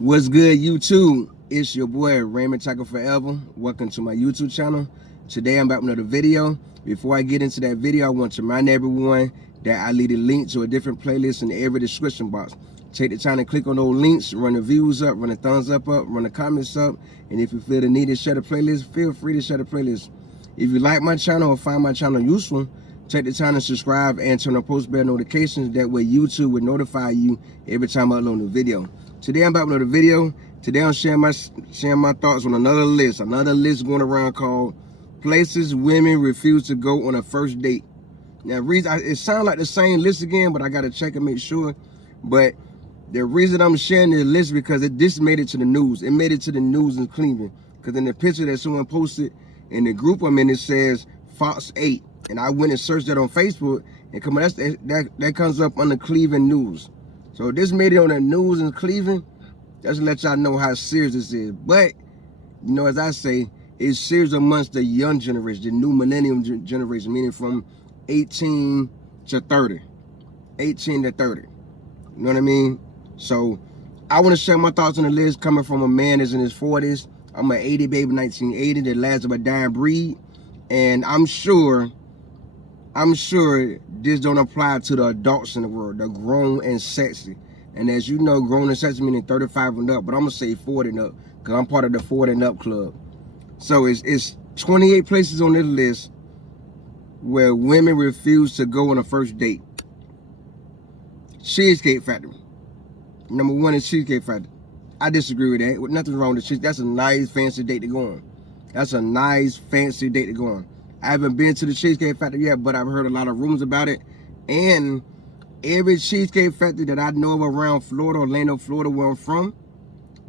What's good, YouTube? It's your boy Raymond Tackle Forever. Welcome to my YouTube channel. Today I'm back with another video. Before I get into that video, I want to remind everyone that I leave a link to a different playlist in every description box. Take the time to click on those links, run the views up, run the thumbs up, run the comments up, and if you feel the need to share the playlist, feel free to share the playlist. If you like my channel or find my channel useful, take the time to subscribe and turn on post bell notifications. That way YouTube will notify you every time I upload a video. Today I'm back with another video. Today I'm sharing my thoughts on another list going around called places women refuse to go on a first date. Now, it sounds like the same list again, but I gotta check and make sure. But the reason I'm sharing this list because this made it to the news. It made it to the news in Cleveland because in the picture that someone posted in the group I'm in, it says Fox 8, and I went and searched that on Facebook, and come on, that comes up on the Cleveland news. So this made it on the news in Cleveland. Just to let y'all know how serious this is. But, you know, as I say, it's serious amongst the young generation, the new millennium generation, meaning from 18 to 30. 18 to 30. You know what I mean? So, I want to share my thoughts on the list coming from a man that's in his 40s. I'm an 80 baby, 1980, the last of a dying breed. And I'm sure this don't apply to the adults in the world, the grown and sexy. And as you know, grown and sexy meaning 35 and up, but I'm gonna say 40 and up because I'm part of the 40 and up club. So it's 28 places on this list where women refuse to go on a first date. Cheesecake Factory. Number one is Cheesecake Factory. I disagree with that. Nothing wrong with Cheesecake. That's a nice fancy date to go on. That's a nice fancy date to go on. I haven't been to the Cheesecake Factory yet, but I've heard a lot of rumors about it. And every Cheesecake Factory that I know of around Florida, Orlando, Florida, where I'm from,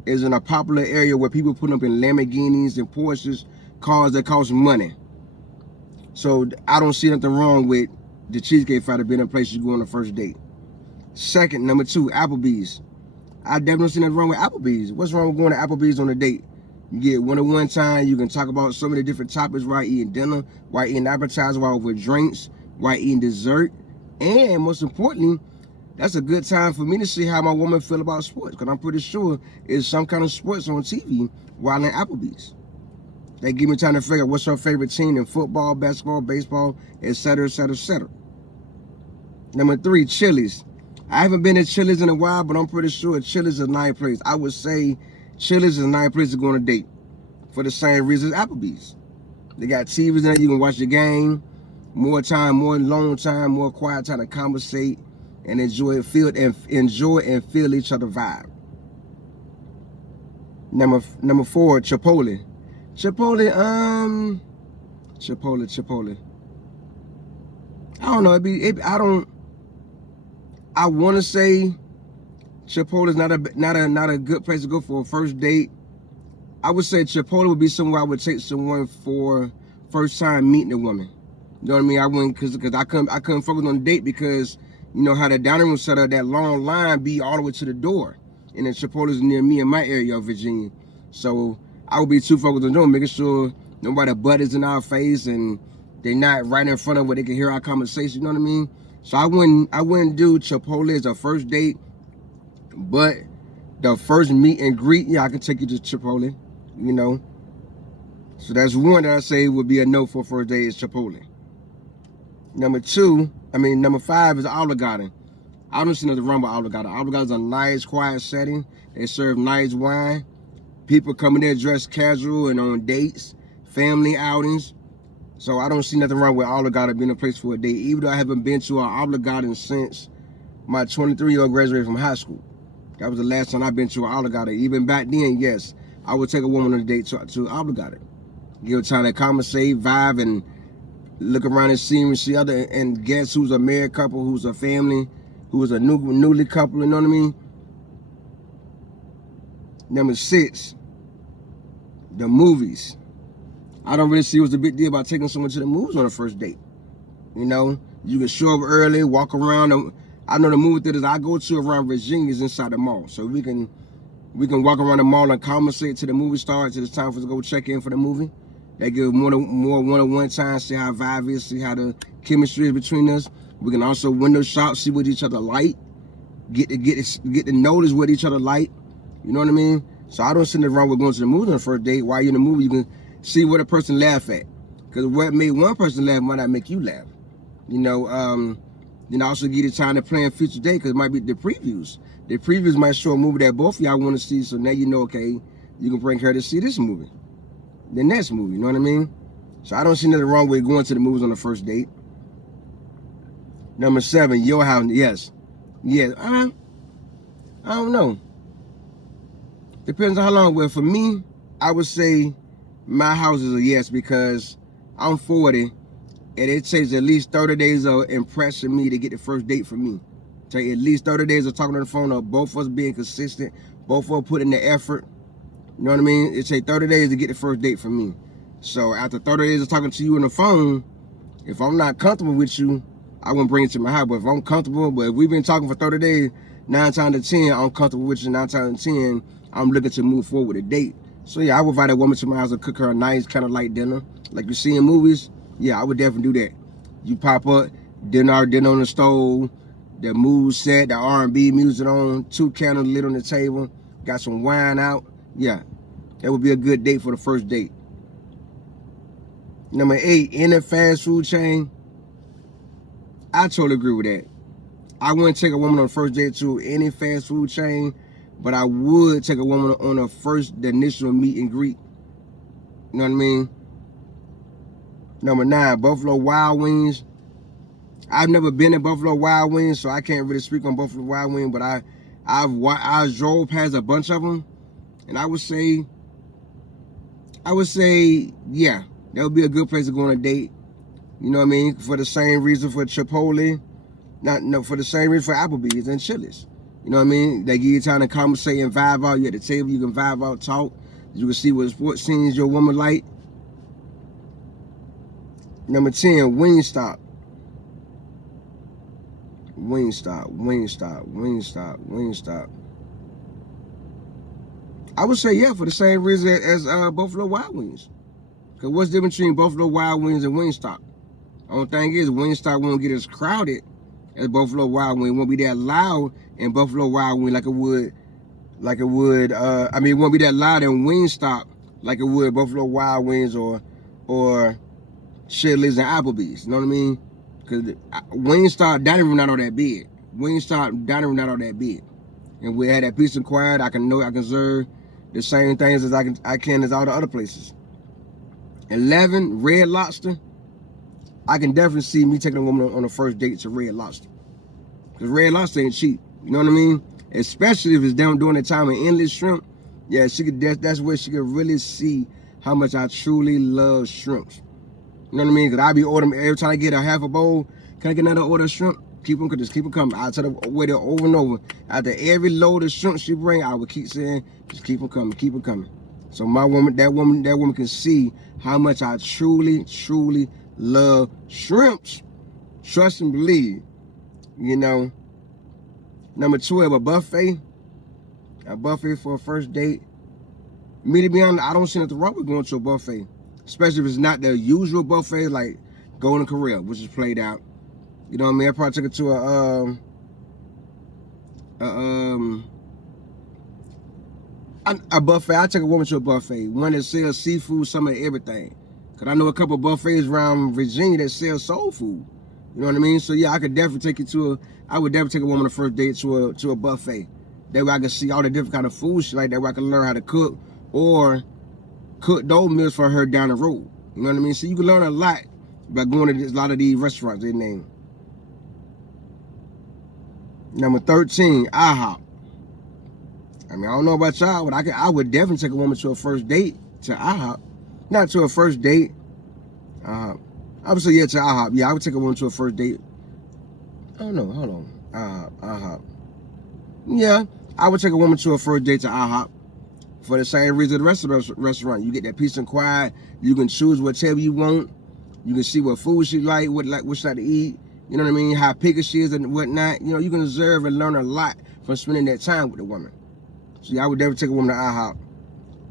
is in a popular area where people put up in Lamborghinis and Porsches, cars that cost money. So I don't see nothing wrong with the Cheesecake Factory being a place you go on a first date. Second, number two, Applebee's. I definitely see nothing wrong with Applebee's. What's wrong with going to Applebee's on a date? You get one-on-one time. You can talk about so many different topics while eating dinner, while eating appetizer, while with drinks, while eating dessert. And most importantly, that's a good time for me to see how my woman feel about sports, because I'm pretty sure it's some kind of sports on TV while in Applebee's. They give me time to figure out what's her favorite team in football, basketball, baseball, etc., etc., etc. Number three, Chili's. I haven't been to Chili's in a while, but I'm pretty sure Chili's is a nice place. I would say Chili's is a nice place to go on a date for the same reason as Applebee's. They got TVs in there, you can watch the game. More time, more long time, more quiet time to conversate and enjoy and feel each other vibe. Number four, Chipotle. Chipotle. I don't know. I want to say Chipotle is not a good place to go for a first date. I would say Chipotle would be somewhere I would take someone for first time meeting a woman. You know what I mean? I wouldn't, because I couldn't focus on the date because, you know, how the dining room set up, that long line be all the way to the door. And then Chipotle is near me in my area of Virginia. So I would be too focused on doing, making sure nobody butt is in our face and they're not right in front of where they can hear our conversation, you know what I mean? So I wouldn't do Chipotle as a first date, but the first meet and greet, yeah, I can take you to Chipotle, you know? So that's one that I say would be a no for first date is Chipotle. Number five is Olive Garden. I don't see nothing wrong with Olive Garden. Olive Garden is a nice, quiet setting. They serve nice wine. People come in there dressed casual and on dates, family outings. So I don't see nothing wrong with Olive Garden being a place for a date, even though I haven't been to an Olive Garden since my 23-year-old graduated from high school. That was the last time I've been to an Olive Garden. Even back then, yes, I would take a woman on a date to Olive Garden. Give her time to conversate, vibe, and look around and see other, and guess who's a married couple, who's a family, who's a newly couple, you know what I mean? Number six, the movies. I don't really see what's the big deal about taking someone to the movies on a first date. You know, you can show up early, walk around. I know the movie theaters I go to around Virginia is inside the mall, so we can walk around the mall and conversate till the movie starts, till it's time for us to go check in for the movie. They give more one-on-one time, see how vibe is, see how the chemistry is between us. We can also window shop, see what each other like, get to notice what each other like, You know what I mean? So I don't see nothing wrong with going to the movie on the first date. While you're in the movie, you can see what a person laugh at. Because what made one person laugh might not make you laugh. You know, also give you time to plan future date, because it might be the previews. The previews might show a movie that both of y'all want to see, so now you know, okay, you can bring her to see this movie, the next movie, you know what I mean? So I don't see nothing wrong with going to the movies on the first date. Number 7, your house. Yes. Yeah, I don't know. Depends on how long. Well, for me, I would say my house is a yes, because I'm 40, and it takes at least 30 days of impressing me to get the first date for me. Take at least 30 days of talking on the phone, of both of us being consistent, both of us putting the effort. You know what I mean? It takes 30 days to get the first date for me. So after 30 days of talking to you on the phone, if I'm not comfortable with you, I wouldn't bring it to my house. But if I'm comfortable, but if we've been talking for 30 days, 9 times out of 10, I'm comfortable with you. 9 times out of 10, I'm looking to move forward with a date. So yeah, I would invite a woman to my house and cook her a nice kind of light dinner, like you see in movies. Yeah, I would definitely do that. You pop up, dinner on the stove, the mood set, the R&B music on, 2 candles lit on the table, got some wine out. Yeah, that would be a good date for the first date. Number 8, in a fast food chain. I totally agree with that. I wouldn't take a woman on the first date to any fast food chain, but I would take a woman on the initial meet and greet. You know what I mean? Number 9, Buffalo Wild Wings. I've never been at Buffalo Wild Wings, so I can't really speak on Buffalo Wild Wings, but I drove past a bunch of them, and I would say, yeah, that would be a good place to go on a date. You know what I mean? For the same reason for Chipotle, for the same reason for Applebee's and Chili's. You know what I mean? They give you time to conversate and vibe out. You at the table, you can vibe out, talk. You can see what sports scenes your woman like. Number 10, Wingstop. I would say yeah, for the same reason as Buffalo Wild Wings. Because what's the difference between Buffalo Wild Wings and Wingstop? Only thing is, Wingstop won't get as crowded as Buffalo Wild Wings. It won't be that loud in Buffalo Wild Wings it won't be that loud in Wingstop like it would Buffalo Wild Wings or Chili's and Applebee's. You know what I mean? Because Wingstop dining room not all that big. And we had that peace and quiet. I can serve the same things as I can as all the other places. 11, Red Lobster. I can definitely see me taking a woman on a first date to Red Lobster. Because Red Lobster ain't cheap. You know what I mean? Especially if it's down during the time of endless shrimp. Yeah, that's where she could really see how much I truly love shrimps. You know what I mean? Because I be ordering every time I get a half a bowl. Can I get another order of shrimp? Keep them coming. I tell her wait over and over. After every load of shrimp she bring, I would keep saying, just keep them coming. So that woman can see how much I truly love shrimps. Trust and believe. You know. Number 12, a buffet. A buffet for a first date. Me, to be honest, I don't see nothing wrong with going to a buffet. Especially if it's not the usual buffet like Golden Corral, which is played out. You know what I mean? I probably took it to a buffet. I take a woman to a buffet. One that sells seafood, some of everything. Because I know a couple of buffets around Virginia that sell soul food. You know what I mean? So yeah, I would definitely take a woman on the first date to a buffet. That way I can see all the different kind of food she like. That way I can learn how to cook or cook those meals for her down the road. You know what I mean? So you can learn a lot by going to a lot of these restaurants they name. Number 13, IHOP. I mean, I don't know about y'all, but I would definitely take a woman to a first date to IHOP. Not to a first date. I would say yeah to IHOP. Yeah, I would take a woman to a first date. I don't know. Hold on. IHOP. Yeah, I would take a woman to a first date to IHOP. For the same reason the rest of the restaurant. You get that peace and quiet. You can choose whatever you want. You can see what food she like what she like to eat. You know what I mean? How picky she is and whatnot. You know, you can observe and learn a lot from spending that time with the woman. So yeah, I would never take a woman to IHOP.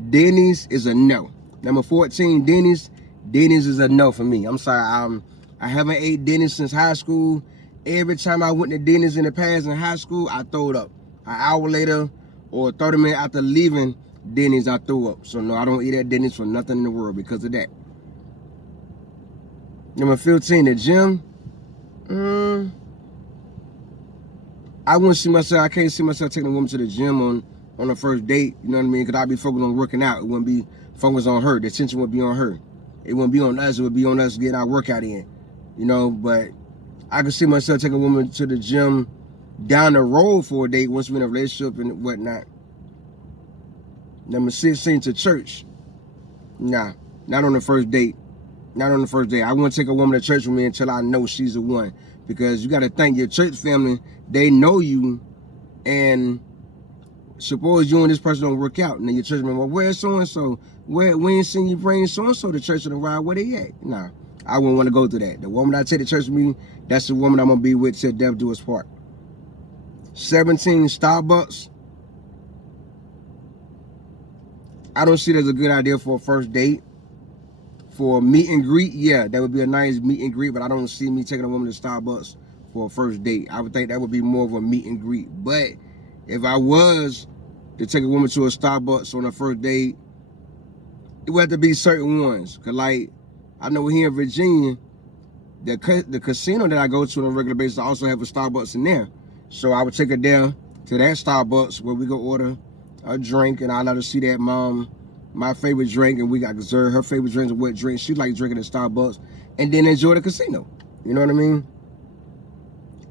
Dennys is a no. Number 14, Dennys. Dennys is a no for me. I'm sorry. I haven't ate Dennys since high school. Every time I went to Dennys in the past in high school, I throw it up. An hour later or 30 minutes after leaving Dennys, I threw up. So no, I don't eat at Dennys for nothing in the world because of that. Number 15, the gym. I wouldn't see myself. I can't see myself taking a woman to the gym on the first date. You know what I mean? Because I'd be focused on working out. It wouldn't be focused on her. The attention would be on her. It wouldn't be on us. It would be on us getting our workout in. You know, but I could see myself taking a woman to the gym down the road for a date once we're in a relationship and whatnot. Number 16, to church. Nah, not on the first date. Not on the first date. I wouldn't take a woman to church with me until I know she's the one. Because you got to think your church family, they know you, and suppose you and this person don't work out, and then your church member, well, where's so-and-so? We ain't seen you bring so-and-so to church in a while. Where they at? Nah, I wouldn't want to go through that. The woman I take to church with me, that's the woman I'm going to be with till death do us part. 17, Starbucks. I don't see it as a good idea for a first date. For a meet and greet, yeah, that would be a nice meet and greet, but I don't see me taking a woman to Starbucks for a first date. I would think that would be more of a meet and greet. But if I was to take a woman to a Starbucks on a first date, it would have to be certain ones. Because, like, I know here in Virginia, the casino that I go to on a regular basis also have a Starbucks in there. So I would take her there to that Starbucks where we go order a drink, and I let her see that my favorite drink, and we got dessert. Her favorite drink is what drink she like drinking at Starbucks, and then enjoy the casino. You know what I mean?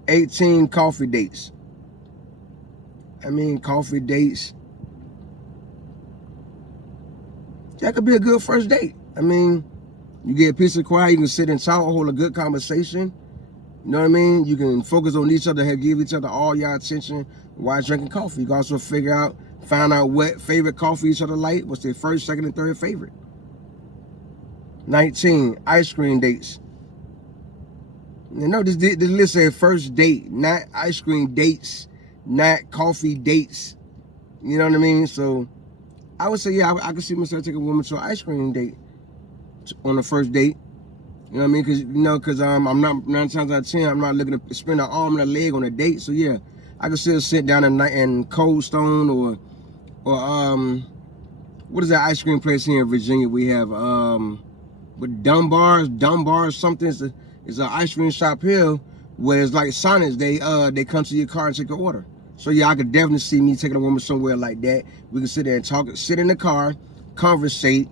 18, coffee dates. I mean, coffee dates, that could be a good first date. I mean, you get a piece of quiet, you can sit and talk, hold a good conversation. You know what I mean? You can focus on each other, give each other all your attention while drinking coffee. You can also find out what favorite coffee each other like, what's their first, second, and third favorite. 19, ice cream dates. You know, this list said first date, not ice cream dates, not coffee dates. You know what I mean? So I would say, yeah, I could see myself taking a woman to an ice cream date on the first date. You know what I mean? Because I'm not, 9 times out of 10, I'm not looking to spend an arm and a leg on a date. So yeah, I could still sit down in Cold Stone or what is that ice cream place here in Virginia? We have with Dumbar something. It's an ice cream shop here where it's like Sonics. They come to your car and take your order. So yeah, I could definitely see me taking a woman somewhere like that. We can sit there and talk, sit in the car, conversate.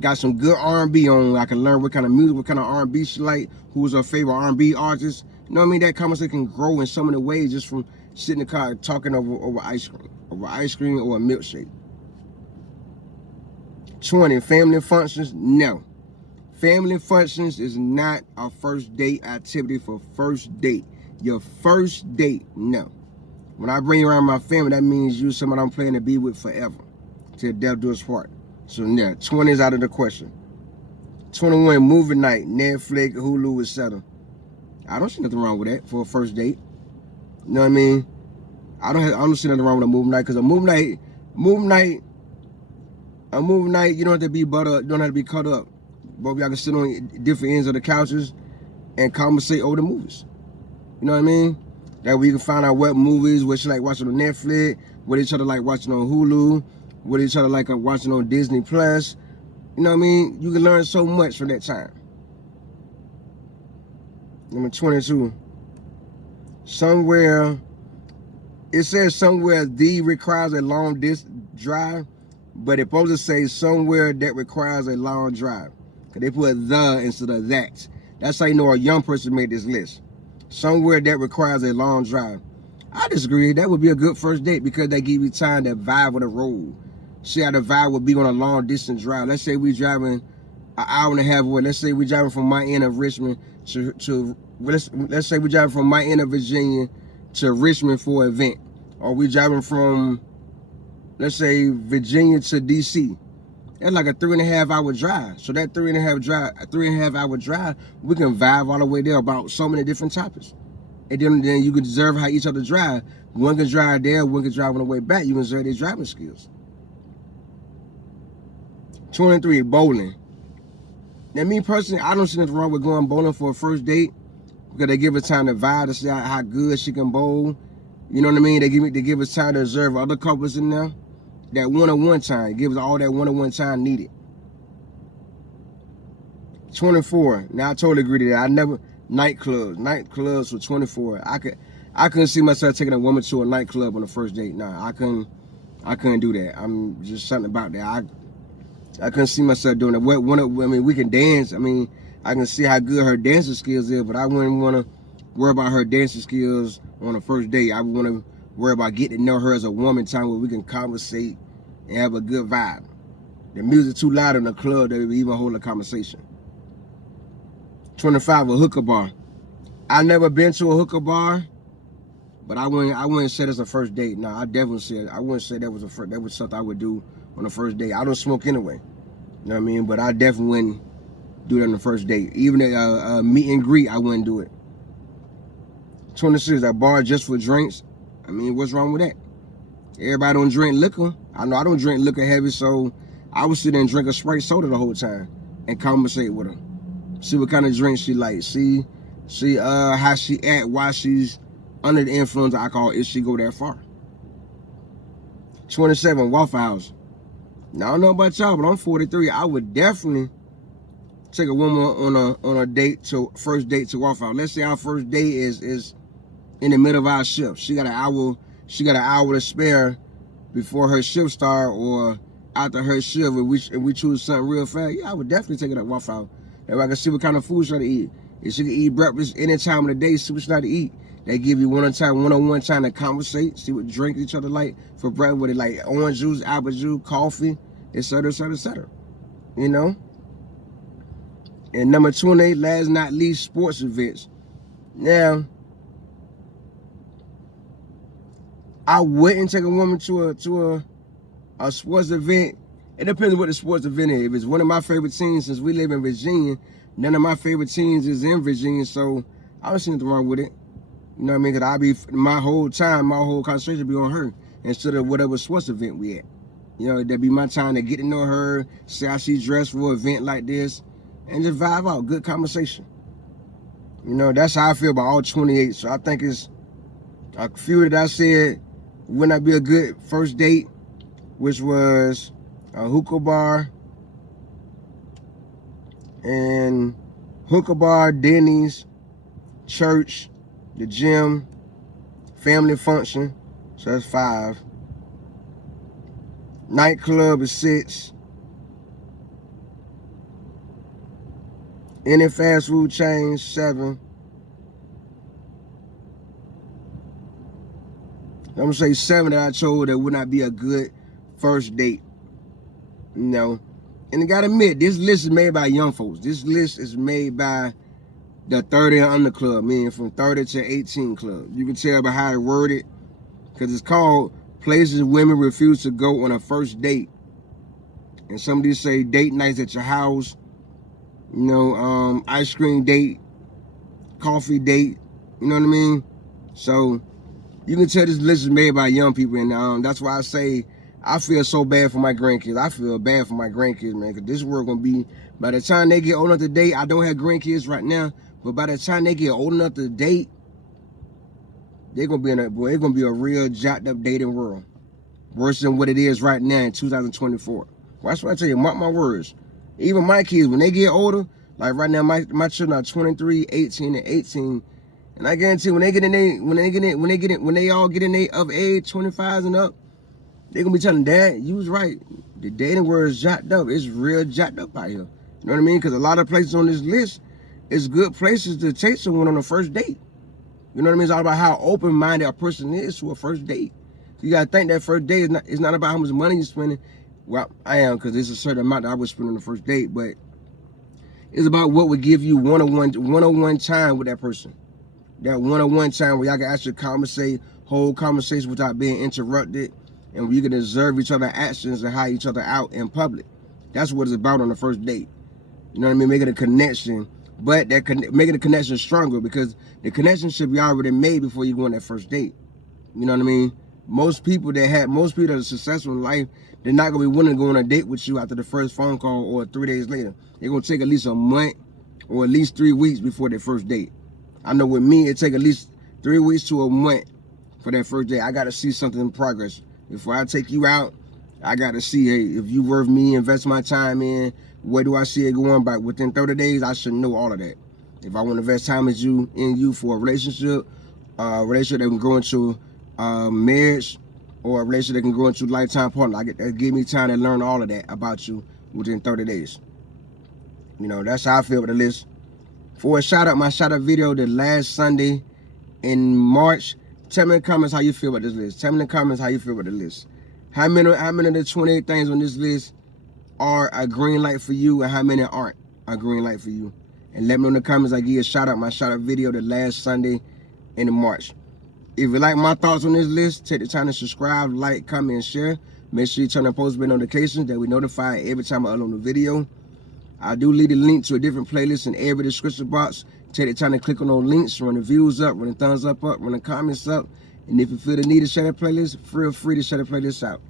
Got some good R&B on. I can learn what kind of music, what kind of R&B she like, who's her favorite R&B artist. You know what I mean? That conversation can grow in so many ways just from sitting in the car talking over ice cream or a milkshake. 20, family functions. No. Family functions is not a first date activity for first date. Your first date, no. When I bring you around my family, that means you somebody I'm planning to be with forever. Till death do us part. So yeah, 20 is out of the question. 21, movie night, Netflix, Hulu, etc. I don't see nothing wrong with that for a first date. You know what I mean? I don't see nothing wrong with a movie night, because a movie night, you don't have to be you don't have to be cut up. Both y'all can sit on different ends of the couches and conversate over the movies. You know what I mean? That way you can find out what movies, what you like watching on Netflix, what each other like watching on Hulu, what each other like watching on Disney Plus. You know what I mean? You can learn so much from that time. Number 22. It says somewhere the requires a long distance drive, but it's supposed to say somewhere that requires a long drive. Because they put the instead of that. That's how you know a young person made this list. Somewhere that requires a long drive. I disagree. That would be a good first date because they give you time to vibe on the road. See how the vibe would be on a long distance drive. Let's say we driving an hour and a half away. Let's say we driving from my end of Richmond let's say we driving from my end of Virginia to Richmond for an event. Or we driving from, let's say, Virginia to DC. That's like a 3.5 hour drive. So that 3.5 hour drive, we can vibe all the way there about so many different topics. And then you can observe how each other drive. One can drive there, one can drive on the way back. You can observe their driving skills. 23, bowling. Now, me personally, I don't see nothing wrong with going bowling for a first date because they give her time to vibe to see how good she can bowl. You know what I mean? They give us time to observe other couples in there. That one-on-one time. Give us all that one-on-one time needed. 24. Now I totally agree to that. I never nightclubs for 24. I couldn't see myself taking a woman to a nightclub on the first date. Nah, I couldn't do that. I'm just something about that. I couldn't see myself doing that. I mean, we can dance. I mean, I can see how good her dancing skills is, but I wouldn't want to worry about her dancing skills on the first date. I would want to worry about getting to know her as a woman, time where we can conversate and have a good vibe. The music too loud in the club that we even hold a conversation. 25, a hookah bar. I never been to a hookah bar, but I wouldn't say that's a first date. No, I definitely said I wouldn't say that was something I would do on the first date. I don't smoke anyway. You know what I mean? But I definitely wouldn't do that on the first date. Even a meet and greet, I wouldn't do it. 26, a bar just for drinks. I mean, what's wrong with that? Everybody don't drink liquor. I know I don't drink liquor heavy, so I would sit there and drink a Sprite soda the whole time and conversate with her. See what kind of drink she likes. See how she act while she's under the influence of alcohol, if she go that far. 27, WAFF House. Now I don't know about y'all, but I'm 43. I would definitely take a woman on a date to first date to WAFF House. Let's say our first date is in the middle of our shift. She got an hour to spare before her shift start or after her shift, and we choose something real fast. Yeah, I would definitely take it at WAFF House. If I can see what kind of food she like to eat. If she can eat breakfast any time of the day, see what she like to eat. They give you one-on-one time to conversate, see what drink each other like for breakfast. What they like, orange juice, apple juice, coffee, etc., etc., etc. You know? And number 28, last but not least, sports events. Now, I wouldn't take a woman to a sports event. It depends on what the sports event is. If it's one of my favorite teams, since we live in Virginia, none of my favorite teams is in Virginia, so I don't see nothing wrong with it. You know what I mean? Because my whole concentration be on her instead of whatever sports event we at. You know, that'd be my time to get to know her, see how she dressed for an event like this, and just vibe out. Good conversation. You know, that's how I feel about all 28. So I think it's a few that I said would not be a good first date, which was a hookah bar, and hookah bar, Dennys, church, the gym, family function, so that's 5. Nightclub is 6. Any fast food chain, 7. I'm gonna say 7 that I told that would not be a good first date. You know, and I gotta admit, this list is made by young folks. This list is made by the 30 and under club, meaning from 30 to 18 club. You can tell by how it worded, because it's called Places Women Refuse to Go on a First Date. And some of these say date nights at your house, you know, ice cream date, coffee date, you know what I mean? So you can tell this list is made by young people, and that's why I say I feel so bad for my grandkids. I feel bad for my grandkids, man, because this world gonna be, by the time they get old enough to date, I don't have grandkids right now, but by the time they get old enough to date, they're gonna be it's gonna be a real jacked up dating world. Worse than what it is right now in 2024. Well, that's what I tell you, mark my words. Even my kids, when they get older, like right now, my children are 23, 18, and 18. And I guarantee when they all get in their of age, 25s and up, they're gonna be telling Dad, you was right. The dating world is jacked up. It's real jacked up out here. You know what I mean? Because a lot of places on this list is good places to take someone on a first date. You know what I mean? It's all about how open-minded a person is to a first date. So you gotta think that first date is not about how much money you're spending. Well, I am, because there's a certain amount that I would spend on the first date, but it's about what would give you one-on-one time with that person. That one-on-one time where y'all can actually hold conversation without being interrupted, and where you can observe each other's actions and how each other out in public. That's what it's about on the first date. You know what I mean? Making a connection, but making the connection stronger, because the connection should be already made before you go on that first date. You know what I mean? Most people that are successful in life, they're not gonna be willing to go on a date with you after the first phone call or 3 days later. They're gonna take at least a month or at least 3 weeks before their first date. I know with me, it take at least 3 weeks to a month for that first day. I got to see something in progress. Before I take you out, I got to see, hey, if you worth me invest my time in, where do I see it going by? Within 30 days, I should know all of that. If I want to invest time in you for a relationship that can grow into marriage, or a relationship that can grow into lifetime partner, that give me time to learn all of that about you within 30 days. You know, that's how I feel with the list. For a shout out, my shout out video the last Sunday in March. Tell me in the comments how you feel about this list. Tell me in the comments how you feel about the list. How many of the 28 things on this list are a green light for you, and how many aren't a green light for you? And let me know in the comments. I give you a shout out, my shout out video the last Sunday in March. If you like my thoughts on this list, take the time to subscribe, like, comment, and share. Make sure you turn on post bell notifications that we notify every time I upload a video. I do leave a link to a different playlist in every description box. Take the time to click on those links, run the views up, run the thumbs up, run the comments up. And if you feel the need to share that playlist, feel free to share the playlist out.